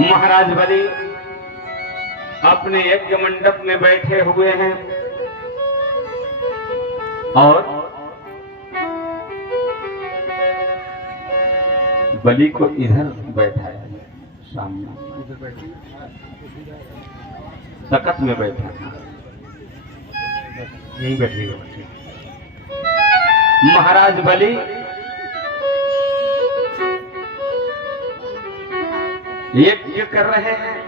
महाराज बलि अपने यज्ञ मंडप में बैठे हुए हैं और बलि को इधर बैठाया, सामने तकत में बैठा, यहीं बैठेगा। महाराज बलि यज्ञ कर रहे हैं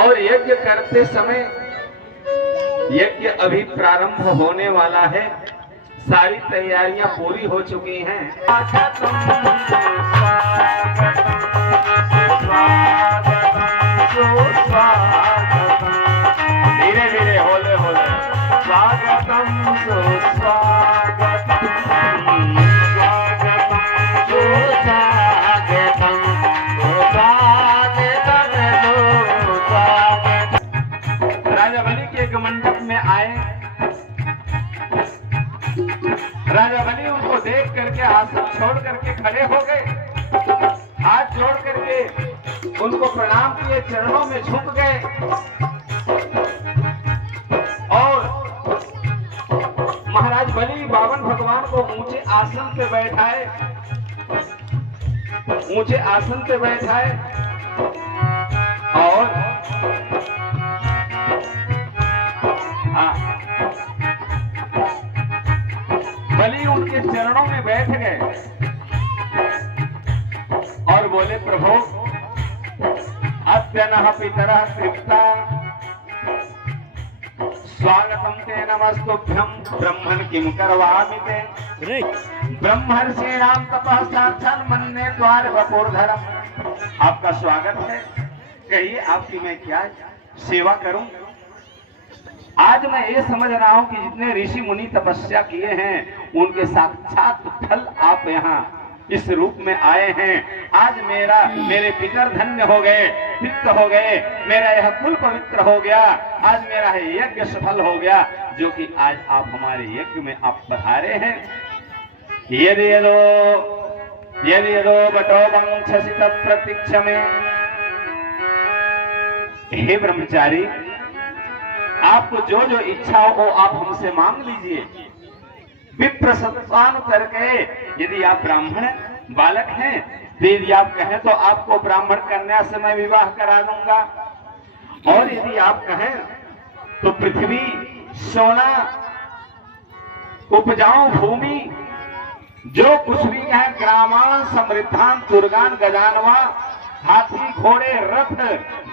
और यज्ञ करते समय यज्ञ अभी प्रारंभ होने वाला है, सारी तैयारियां पूरी हो चुकी हैं। धीरे धीरे होले होले स्वागतम सुस्वागतम स्वागतम सुस्वागतम। राजा बलि के एक मंडप में आए। राजा बलि उनको देख करके आसन छोड़ करके खड़े हो गए, हाथ जोड़ करके उनको प्रणाम किए, चरणों में झुक गए और महाराज बलि बावन भगवान को ऊंचे आसन पे बैठाए, ऊंचे आसन पे बैठाए और बलि उनके चरणों में बैठ गए और बोले, प्रभु अत्यनः पितरः तृप्ता स्वागतम ते नमस्तुभ्यं ब्रह्मन् किं करवामि ते ब्रह्मर्षीणां तपः साक्षात् मन्ये द्वार वपुर्धरम्। आपका स्वागत है, कहिए आपकी मैं क्या सेवा करूं। आज मैं ये समझ रहा हूं कि जितने ऋषि मुनि तपस्या किए हैं उनके साक्षात फल आप यहाँ इस रूप में आए हैं। आज मेरे पितर धन्य हो गए, तृप्त हो गए, मेरा यह कुल पवित्र हो गया, आज मेरा यज्ञ सफल हो गया, जो कि आज आप हमारे यज्ञ में आप पधारे हैं। यदि यदो बटो वंशसि तत्प्रतीक्ष में। हे ब्रह्मचारी, आपको जो जो इच्छा हो वो आप हमसे मांग लीजिए। विप्र सत्वानुतर के, यदि आप ब्राह्मण बालक हैं तो यदि आप कहें तो आपको ब्राह्मण कन्या से मैं विवाह करा दूंगा, और यदि आप कहें तो पृथ्वी, सोना, उपजाऊ भूमि, जो कुछ भी है, ग्रामान, समृद्धान, दुर्गान, गजानवा, हाथी, घोड़े, रथ,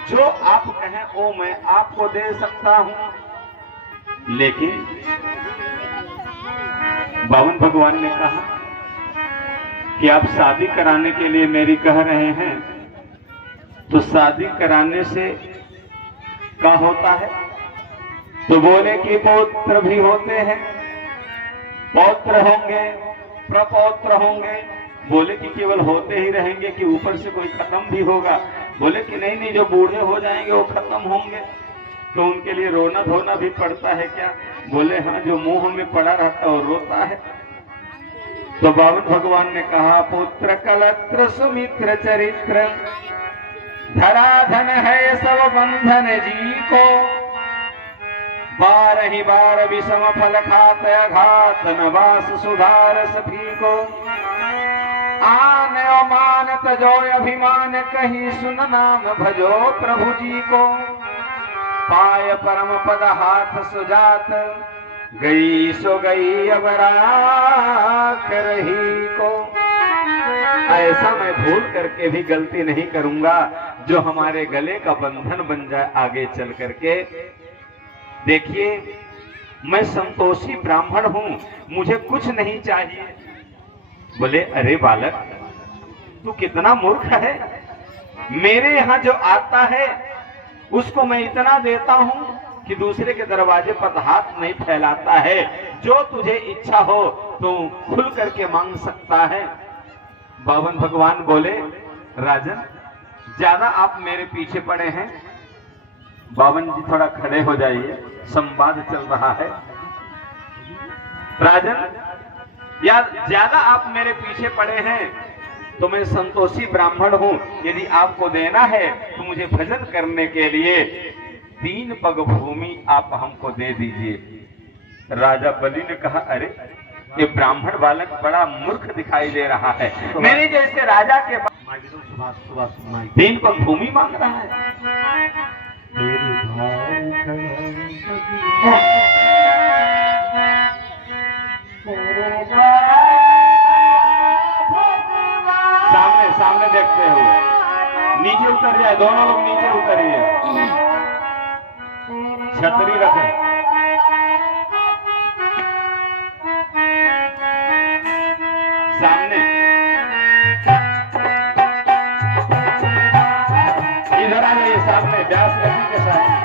जो आप कहें वो मैं आपको दे सकता हूं। लेकिन बावन भगवान ने कहा कि आप शादी कराने के लिए मेरी कह रहे हैं, तो शादी कराने से क्या होता है? तो बोले कि पौत्र भी होते हैं, पौत्र होंगे, प्रपौत्र होंगे। बोले कि केवल होते ही रहेंगे कि ऊपर से कोई खत्म भी होगा? बोले कि नहीं नहीं, जो बूढ़े हो जाएंगे वो खत्म होंगे, तो उनके लिए रोना धोना भी पड़ता है क्या? बोले हाँ, जो मुंह में पड़ा रहता है वो रोता है। तो बावन भगवान ने कहा, पुत्र कलत्र सुमित्र चरित्र, धराधन है सब बंधन जी को, बार ही बार विषम फल खात अघात, नवास सुधार सभी को, आन मान तजो अभिमान, कहीं सुन नाम भजो प्रभु जी को, पाय परम पद हाथ सुजात, गई सो गई अब राख रही को। ऐसा मैं भूल करके भी गलती नहीं करूंगा जो हमारे गले का बंधन बन जाए आगे चल करके। देखिए, मैं संतोषी ब्राह्मण हूं, मुझे कुछ नहीं चाहिए। बोले, अरे बालक, तू कितना मूर्ख है, मेरे यहाँ जो आता है उसको मैं इतना देता हूं कि दूसरे के दरवाजे पर हाथ नहीं फैलाता है। जो तुझे इच्छा हो तो खुल करके मांग सकता है। बावन भगवान बोले, राजन, ज्यादा आप मेरे पीछे पड़े हैं। बावन जी थोड़ा खड़े हो जाइए, संवाद चल रहा है। राजन, या ज्यादा आप मेरे पीछे पड़े हैं तो मैं संतोषी ब्राह्मण हूं। यदि आपको देना है तो मुझे भजन करने के लिए 3 पग भूमि आप हमको दे दीजिए। राजा बलि ने कहा, अरे ये ब्राह्मण बालक बड़ा मूर्ख दिखाई दे रहा है, मेरे जैसे राजा के 3 पग भूमि मांग रहा है। सामने सामने देखते हुए नीचे उतर जाए, दोनों लोग नीचे उतरिए, छतरी रखें। सामने इधर आ जाइए, सामने व्यास नदी के सामने।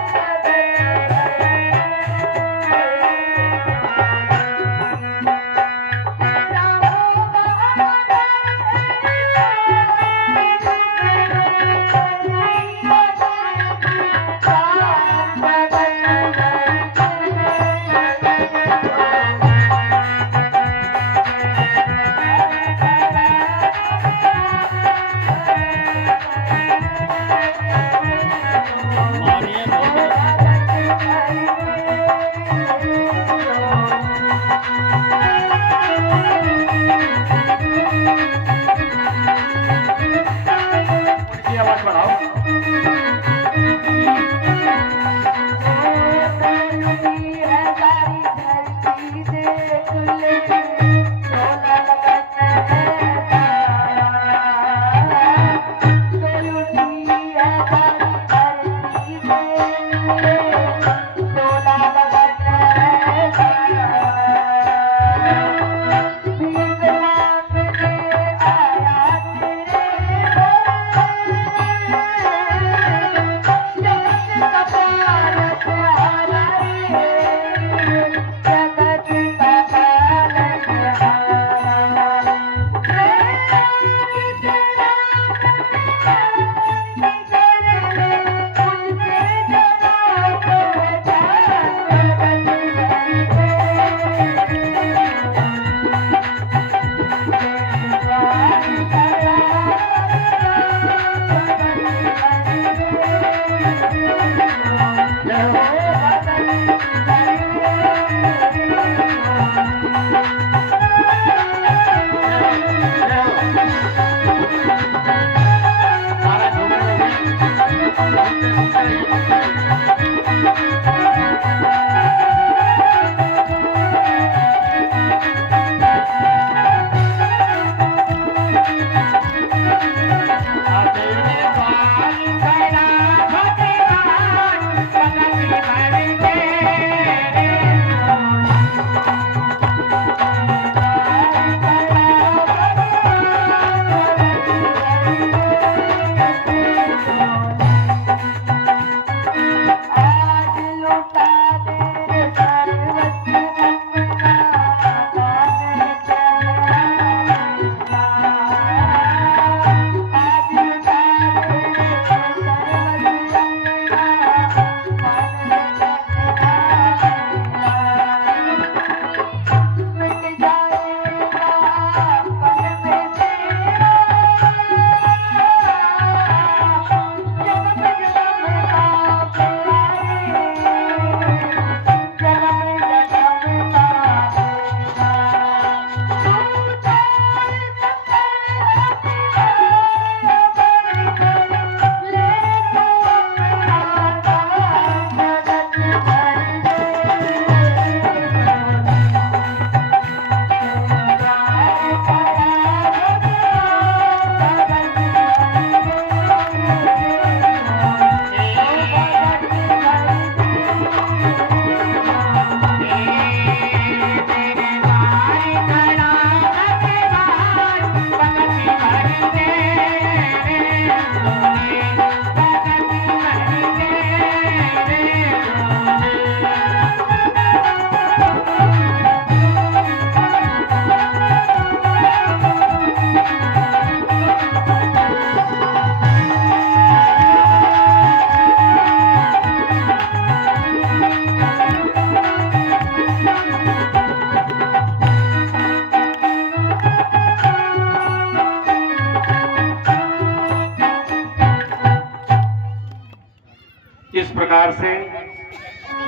प्रकार से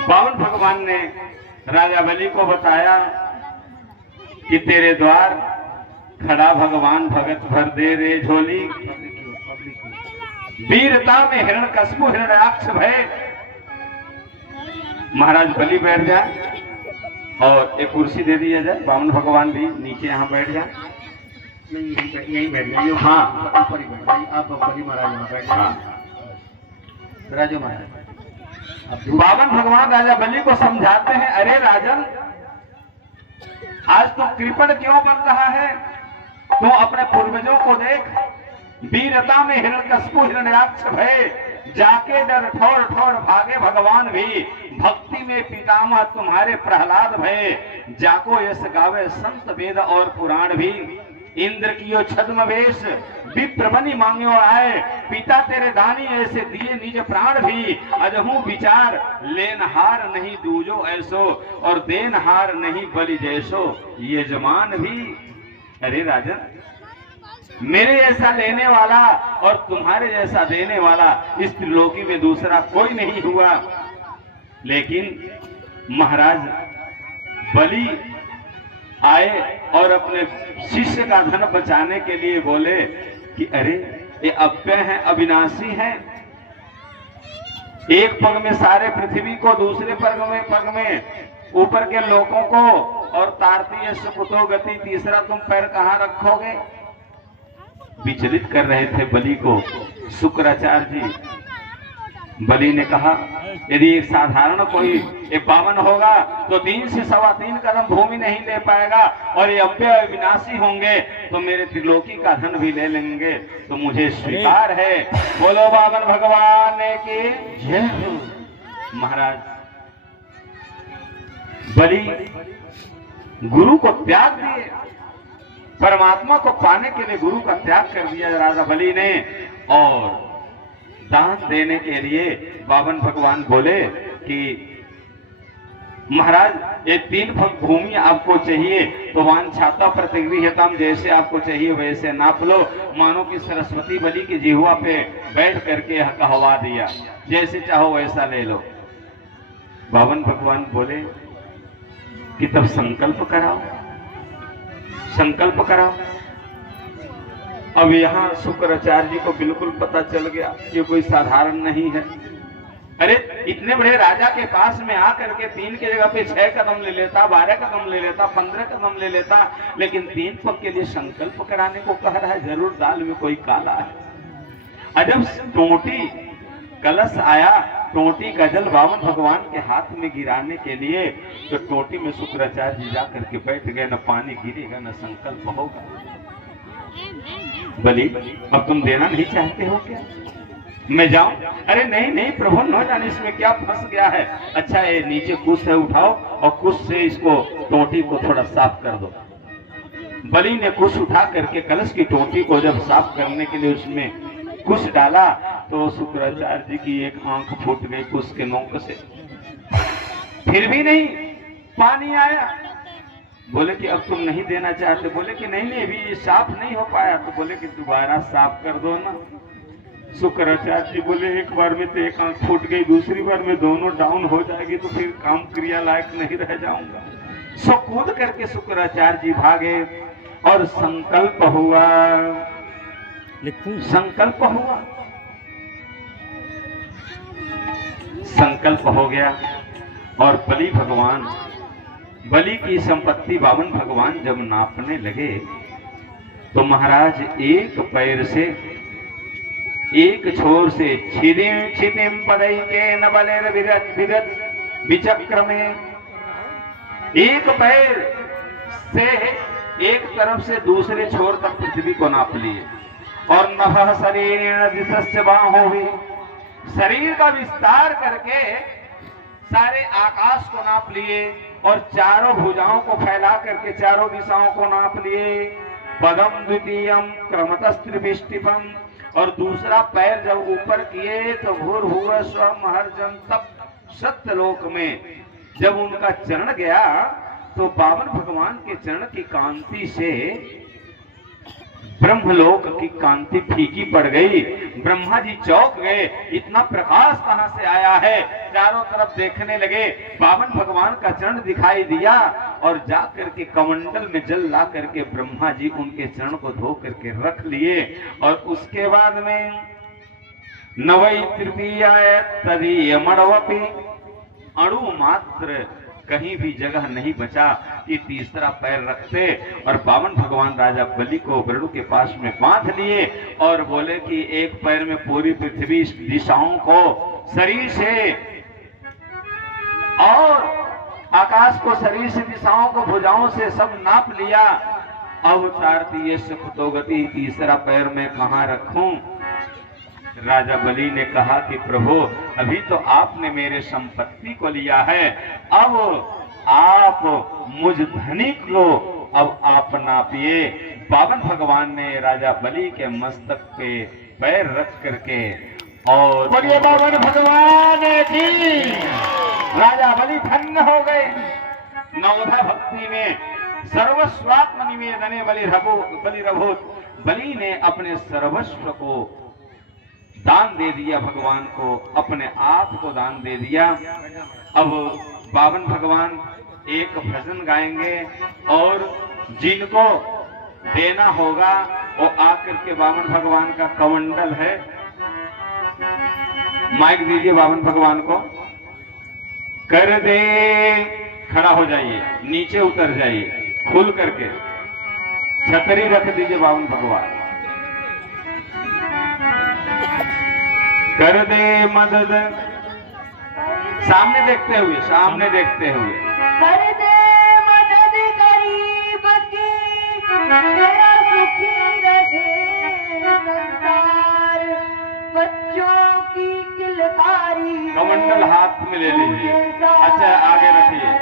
बावन भगवान ने राजा बलि को बताया कि तेरे द्वार खड़ा भगवान भगत भर दे रे झोली, वीरता में हिरण्यकश्यप हिरण्याक्ष भय। महाराज बलि बैठ जाए और एक कुर्सी दे दिया जाए, बावन भगवान भी नीचे यहाँ बैठ जाए। यहीं बैठ जाइए। हाँ ऊपर ही बैठ जाइए आप, बलि महाराज यहाँ बैठ जाइए। राजो महाराज बावन भगवान राजा बलि को समझाते हैं, अरे राजन आज तो कृपण क्यों बन रहा है, तो अपने पूर्वजों को देख, वीरता में हिरण्यकश्यप हिरण्याक्ष भय, जाके डर ठोर ठोर भागे भगवान भी, भक्ति में पितामह तुम्हारे प्रहलाद भय, जाको यश गावे संत वेद और पुराण भी, इंद्र कियो छद्म वेश विप्र बनी मांग्यो आए, पिता तेरे दानी ऐसे दिए निज प्राण भी, अजहू विचार लेनहार नहीं दूजो ऐसो, और देनहार नहीं बलि जैसो ये जमान भी। अरे राजन मेरे जैसा लेने वाला और तुम्हारे जैसा देने वाला इस त्रिलोकी में दूसरा कोई नहीं हुआ। लेकिन महाराज बलि आए और अपने शिष्य का धन बचाने के लिए बोले कि अरे ये अव्यय है, अविनाशी है, एक पग में सारे पृथ्वी को, दूसरे पग में ऊपर के लोगों को, और तारतीय सुकुतो गति, तीसरा तुम पैर कहाँ रखोगे। विचलित कर रहे थे बलि को शुक्राचार्य जी। बलि ने कहा यदि एक साधारण कोई 52 होगा तो 3 से 3.25 कदम भूमि नहीं ले पाएगा, और ये अव्यय विनाशी होंगे तो मेरे त्रिलोकी का धन भी ले लेंगे, तो मुझे स्वीकार है। बोलो बावन भगवान की जय। महाराज बलि गुरु को त्याग दिए, परमात्मा को पाने के लिए गुरु का त्याग कर दिया राजा बलि ने, और दान देने के लिए बावन भगवान बोले कि महाराज ये 3 फग भूमि आपको चाहिए तो वांछाता प्रतिगृह्यताम, जैसे आपको चाहिए वैसे नाप लो। मानो कि सरस्वती बलि की जिह्वा पे बैठ करके कहवा दिया, जैसे चाहो वैसा ले लो। बावन भगवान बोले कि तब संकल्प कराओ, संकल्प कराओ। अब यहाँ शुक्राचार्य जी को बिल्कुल पता चल गया कि कोई साधारण नहीं है। अरे इतने बड़े राजा के पास में आकर के 3 की जगह पे 6 कदम ले लेता, 12 कदम ले लेता, 15 कदम ले लेता, लेकिन 3 पग के लिए संकल्प कराने को कह रहा है। जरूर दाल में कोई काला है। अजब टोटी कलश आया, टोटी का जल बावन भगवान के हाथ में गिराने के लिए, तो टोटी में शुक्राचार्य जी जा करके बैठ गए। न पानी गिरेगा न संकल्प होगा। बलि अब तुम देना नहीं चाहते हो क्या, मैं जाऊं? अरे नहीं नहीं प्रभु, न जाने इसमें क्या फंस गया है। अच्छा ये नीचे कुश है, उठाओ और कुश से इसको टोटी को थोड़ा साफ कर दो। बलि ने कुश उठा करके कलश की टोटी को जब साफ करने के लिए उसमें कुश डाला, तो शुक्राचार्य जी की एक आंख फूट गई कुश के नोक से। फिर भी नहीं पानी आया। बोले कि अब तुम नहीं देना चाहते? बोले कि नहीं नहीं अभी साफ नहीं हो पाया। तो बोले कि दोबारा साफ कर दो ना। शुक्राचार्य जी बोले एक बार में तो एक आंख फूट गई, दूसरी बार में दोनों डाउन हो जाएगी तो फिर काम क्रिया लायक नहीं रह जाऊंगा। सो कूद करके शुक्राचार्य जी भागे और संकल्प हुआ, संकल्प हुआ, संकल्प हो गया। और बलि भगवान, बलि की संपत्ति बावन भगवान जब नापने लगे तो महाराज एक पैर से, एक छोर से छिदिम छिदिम पदई के न बलेर विरत विरत विचक्र में, एक पैर से एक तरफ से दूसरे छोर तक पृथ्वी को नाप लिए। और नभः शरीर दिशस्य बाहों भी, शरीर का विस्तार करके सारे आकाश को नाप लिए और चारों भुजाओं को फैला करके चारों दिशाओं को नाप लिए। पदम द्वितीयम क्रमतस्त्रिभिष्टिपम, और दूसरा पैर जब ऊपर किए तो भूर्भुवः स्वः महर्जन, तब सत्यलोक में जब उनका चरण गया तो बावन भगवान के चरण की कांति से ब्रह्मलोक की कांति फीकी पड़ गई। ब्रह्मा जी चौंक गए, इतना प्रकाश कहां से आया है। चारों तरफ देखने लगे, बावन भगवान का चरण दिखाई दिया और जा करके कमंडल में जल ला करके ब्रह्मा जी उनके चरण को धो करके रख लिए। और उसके बाद में नवई तृतीया तदीय मणवपी, अणु मात्र कहीं भी जगह नहीं बचा कि तीसरा पैर रखते। और बावन भगवान राजा बलि को वरुण के पास में बांध लिए और बोले कि एक पैर में पूरी पृथ्वी दिशाओं को शरीर से और आकाश को शरीर से, दिशाओं को भुजाओं से सब नाप लिया। अब चारतीय सुखतोगति, तीसरा पैर में कहां रखूं। राजा बलि ने कहा कि प्रभु अभी तो आपने मेरे संपत्ति को लिया है, अब आप मुझ धनिक को अब आप नापिए। बावन भगवान ने राजा बलि के मस्तक पे पैर रख करके और बोलिए बावन भगवान की। राजा बलि धन्य हो गए। नवधा भक्ति में सर्वस्वात्म निवेदने बलिरभूत, बलि ने अपने सर्वस्व को दान दे दिया, भगवान को अपने आप को दान दे दिया। अब बावन भगवान एक भजन गाएंगे और जिनको देना होगा वो आकर के बावन भगवान का कमंडल है, माइक दीजिए बावन भगवान को, कर दे, खड़ा हो जाइए, नीचे उतर जाइए, खुल करके छतरी रख दीजिए बावन भगवान, कर दे मदद, सामने देखते हुए, सामने देखते हुए, कर दे मदद गरीब की, तेरा सुखी रहे संसार, बच्चों की किलकारी। कमंडल हाथ में ले लीजिए, अच्छा आगे रखिए।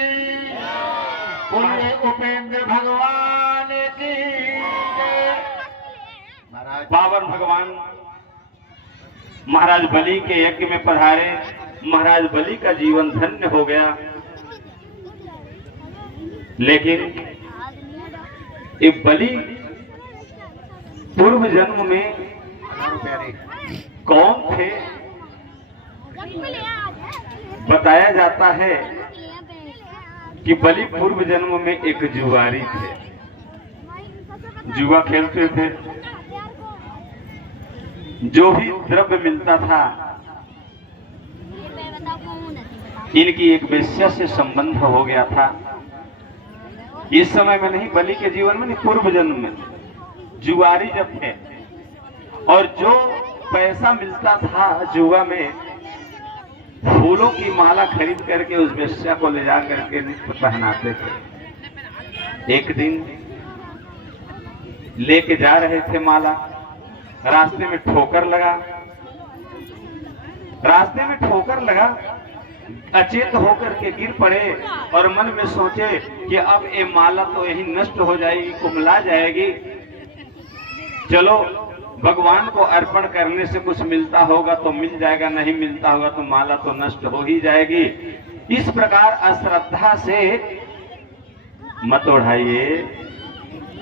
की, बोलिए उपेंद्र भगवान की जय। महाराज पावन भगवान महाराज बलि के यज्ञ में पधारे। महाराज बलि का जीवन धन्य हो गया, लेकिन ये बलि पूर्व जन्म में प्यारे कौन थे? बताया जाता है कि बलि पूर्व जन्म में एक जुआरी थे, जुआ खेलते थे। जो भी द्रव्य मिलता था, इनकी एक वेश्या से संबंध हो गया था। इस समय में नहीं, बलि के जीवन में नहीं, पूर्व जन्म में जुआरी जब थे, और जो पैसा मिलता था जुआ में, फूलों की माला खरीद करके उस वेश्या को ले जा करके पहनाते थे। एक दिन लेके जा रहे थे माला, रास्ते में ठोकर लगा। रास्ते में ठोकर लगा, अचेत होकर के गिर पड़े और मन में सोचे कि अब ये माला तो यही नष्ट हो जाएगी, कुमला जाएगी। चलो भगवान को अर्पण करने से कुछ मिलता होगा तो मिल जाएगा, नहीं मिलता होगा तो माला तो नष्ट हो ही जाएगी। इस प्रकार अश्रद्धा से मत उड़ाइए,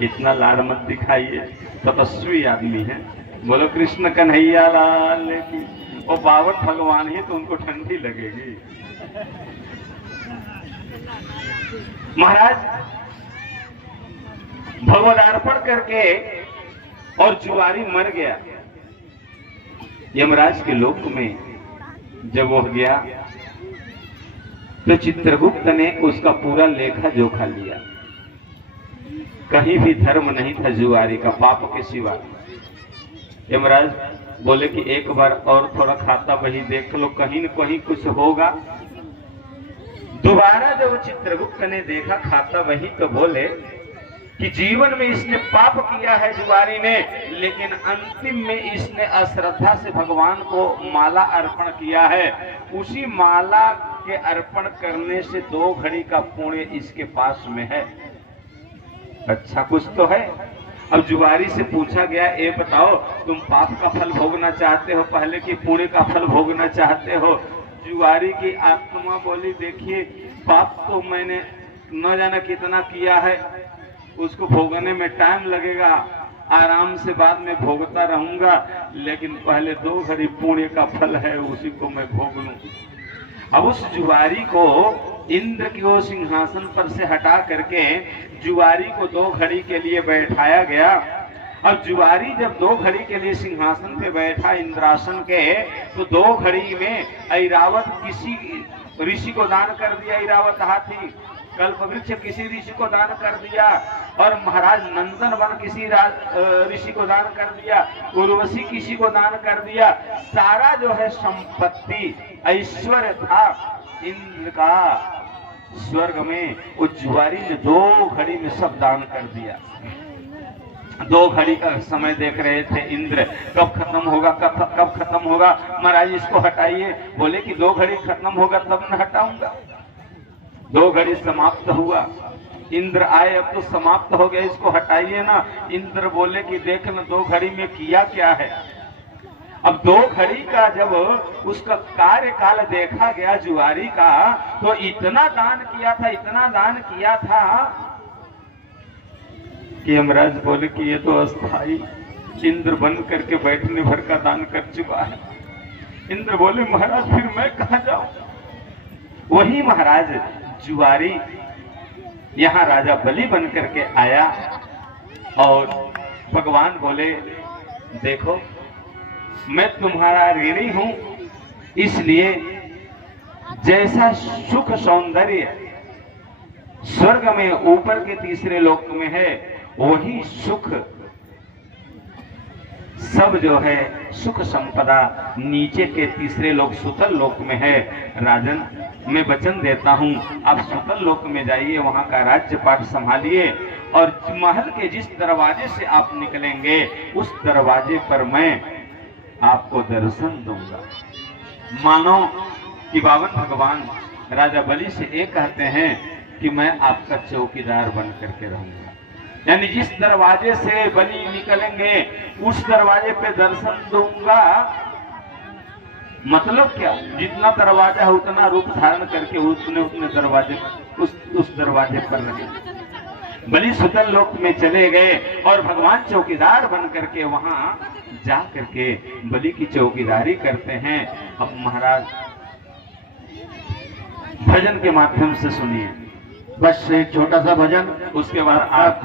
इतना लाड़ मत दिखाइए, तपस्वी आदमी है। बोलो कृष्ण कन्हैया लाल की। वो पावन भगवान ही तो उनको ठंडी लगेगी। महाराज भगवदार्पण करके और जुआरी मर गया। यमराज के लोक में जब वो गया तो चित्रगुप्त ने उसका पूरा लेखा जोखा लिया। कहीं भी धर्म नहीं था जुआरी का, पाप के सिवा। यमराज बोले कि एक बार और थोड़ा खाता वही देख लो, कहीं न कहीं कुछ होगा। दोबारा जब चित्रगुप्त ने देखा खाता वही, तो बोले कि जीवन में इसने पाप किया है जुआरी ने, लेकिन अंतिम में इसने अश्रद्धा से भगवान को माला अर्पण किया है। उसी माला के अर्पण करने से 2 घड़ी का पुण्य इसके पास में है। अच्छा कुछ तो है। अब जुआरी से पूछा गया, ये बताओ तुम पाप का फल भोगना चाहते हो पहले कि पुण्य का फल भोगना चाहते हो? जुआरी की आत्मा बोली, देखिए पाप तो मैंने न जाना कितना किया है, उसको भोगने में टाइम लगेगा, आराम से बाद में भोगता रहूंगा, लेकिन पहले 2 घड़ी पुण्य का फल है, उसी को मैं भोग लूं। अब उस जुआरी को इंद्र की वो सिंहासन पर से हटा करके जुआरी को 2 घड़ी के लिए बैठाया गया। अब जुआरी जब 2 घड़ी के लिए सिंहासन पे बैठा इंद्रासन के, तो 2 घड़ी में ऐरावत किसी ऋषि को दान कर दिया। ऐरावत हाथी, कल्प वृक्ष किसी ऋषि को दान कर दिया, और महाराज नंदन वन किसी ऋषि को दान कर दिया, उर्वशी किसी को दान कर दिया। सारा जो है संपत्ति ऐश्वर्य था इंद्र का स्वर्ग में, वो जुआरी ने 2 घड़ी में सब दान कर दिया। 2 घड़ी का समय देख रहे थे इंद्र, कब खत्म होगा, कब खत्म होगा। महाराज इसको हटाइए। बोले कि 2 घड़ी खत्म होगा तब न हटाऊंगा। 2 घड़ी समाप्त हुआ, इंद्र आए, अब तो समाप्त हो गया, इसको हटाइए ना। इंद्र बोले कि देख न 2 घड़ी में किया क्या है। अब 2 घड़ी का जब उसका कार्यकाल देखा गया जुआरी का, तो इतना दान किया था, इतना दान किया था कि यमराज बोले कि ये तो अस्थाई इंद्र बन करके बैठने भर का दान कर चुका है। इंद्र बोले महाराज फिर मैं कहाँ जाऊं? वही महाराज जुआरी यहाँ राजा बलि बन करके आया, और भगवान बोले देखो मैं तुम्हारा ऋणी हूं, इसलिए जैसा सुख सौंदर्य स्वर्ग में ऊपर के तीसरे लोक में है, वही सुख सब जो है सुख संपदा नीचे के तीसरे लोक सुतल लोक में है। राजन मैं वचन देता हूं, आप सुतल लोक में जाइए, वहां का राज्य पाठ संभालिए, और महल के जिस दरवाजे से आप निकलेंगे उस दरवाजे पर मैं आपको दर्शन दूंगा। मानो कि बावन भगवान राजा बलि से ये कहते हैं कि मैं आपका चौकीदार बन करके रहूंगा। यानी जिस दरवाजे से बलि निकलेंगे उस दरवाजे पे दर्शन दूंगा। मतलब क्या, जितना दरवाजा है उतना रूप धारण करके उतने दरवाजे उस दरवाजे पर लगे। बलि सुतल लोक में चले गए और भगवान चौकीदार बन करके वहां जा करके बलि की चौकीदारी करते हैं। अब महाराज भजन के माध्यम से सुनिए, बस एक छोटा सा भजन, उसके बाद आप